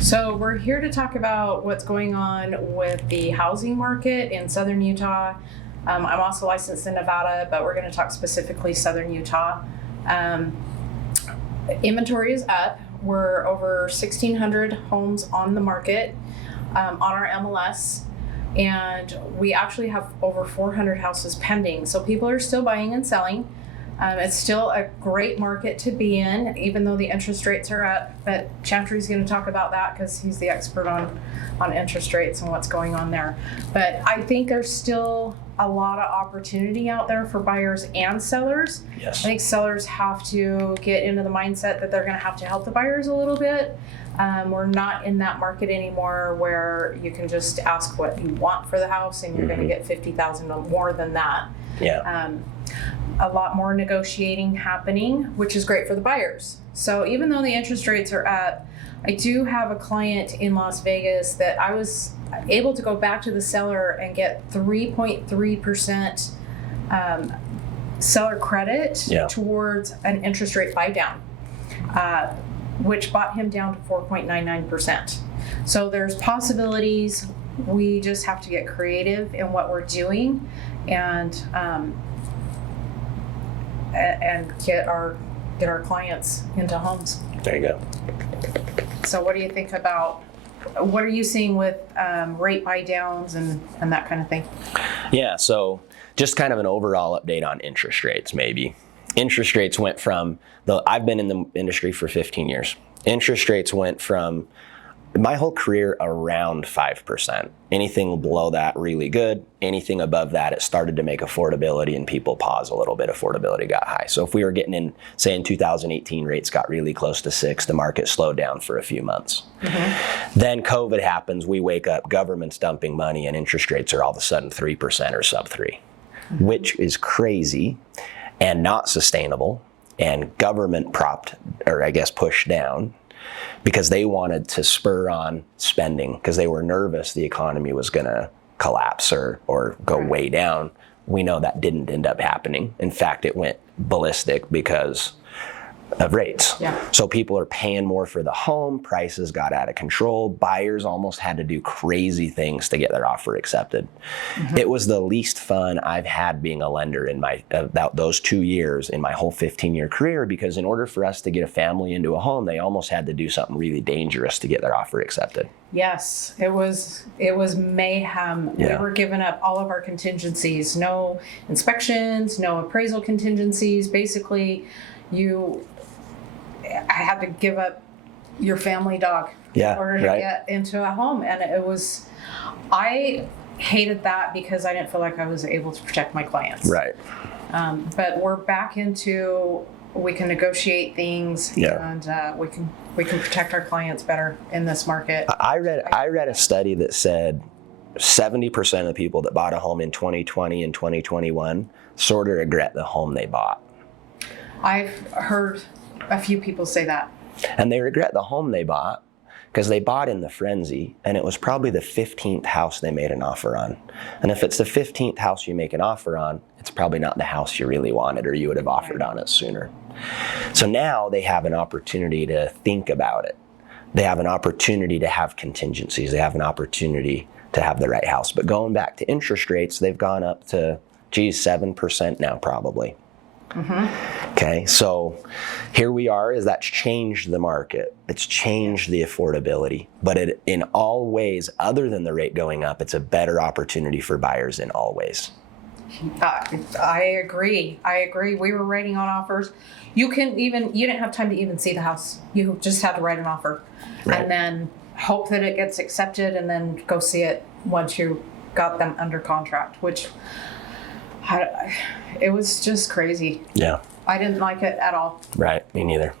So we're here to talk about what's going on with the housing market in Southern Utah. I'm also licensed in Nevada, but we're going to talk specifically Southern Utah. Inventory is up. We're over 1,600 homes on the market on our MLS, and we actually have over 400 houses pending. So people are still buying and selling. It's still a great market to be in, even though the interest rates are up. But Chantry's going to talk about that because he's the expert on interest rates and what's going on there. But I think there's still a lot of opportunity out there for buyers and sellers. Yes. I think sellers have to get into the mindset that they're going to have to help the buyers a little bit. We're not in that market anymore where you can just ask what you want for the house and you're going to get $50,000 more than that. Yeah. A lot more negotiating happening, which is great for the buyers. So even though the interest rates are up, I do have a client in Las Vegas that I was able to go back to the seller and get 3.3% seller credit towards an interest rate buy down, which brought him down to 4.99%. So there's possibilities. We just have to get creative in what we're doing and get our clients into homes. There you go. So what do you think about, what are you seeing with rate buy downs and that kind of thing? Yeah, so just kind of an overall update on interest rates maybe. Interest rates went from, I've been in the industry for 15 years. Interest rates went from my whole career around 5%. Anything below that, really good. Anything above that, it started to make affordability and people pause a little bit. Affordability got high. So if we were getting in, say in 2018, rates got really close to 6, the market slowed down for a few months. Mm-hmm. Then COVID happens, we wake up, government's dumping money and interest rates are all of a sudden 3% or sub 3, which is crazy and not sustainable and government propped, or I guess pushed down, because they wanted to spur on spending because they were nervous the economy was going to collapse or go way down. We know that didn't end up happening. In fact, it went ballistic because of rates. Yeah. So people are paying more for the home, prices got out of control, buyers almost had to do crazy things to get their offer accepted. Mm-hmm. It was the least fun I've had being a lender in my about those 2 years in my whole 15-year career, because in order for us to get a family into a home, they almost had to do something really dangerous to get their offer accepted. Yes, it was mayhem. Yeah. We were giving up all of our contingencies, no inspections, no appraisal contingencies. Basically, I had to give up your family dog in order to get into a home. And I hated that because I didn't feel like I was able to protect my clients. Right. But we're back into, we can negotiate things and we can protect our clients better in this market. I read a study that said 70% of the people that bought a home in 2020 and 2021 sort of regret the home they bought. I've heard a few people say that. And they regret the home they bought because they bought in the frenzy and it was probably the 15th house they made an offer on. And if it's the 15th house you make an offer on, it's probably not the house you really wanted or you would have offered on it sooner. So now they have an opportunity to think about it. They have an opportunity to have contingencies. They have an opportunity to have the right house. But going back to interest rates, they've gone up to, 7% now probably. Mm-hmm. Okay, so here we are, is that's changed the market. It's changed the affordability, but in all ways, other than the rate going up, it's a better opportunity for buyers in all ways. I agree. We were writing on offers. You didn't have time to even see the house. You just had to write an offer and then hope that it gets accepted and then go see it once you got them under contract, which it was just crazy. Yeah. I didn't like it at all. Right, me neither.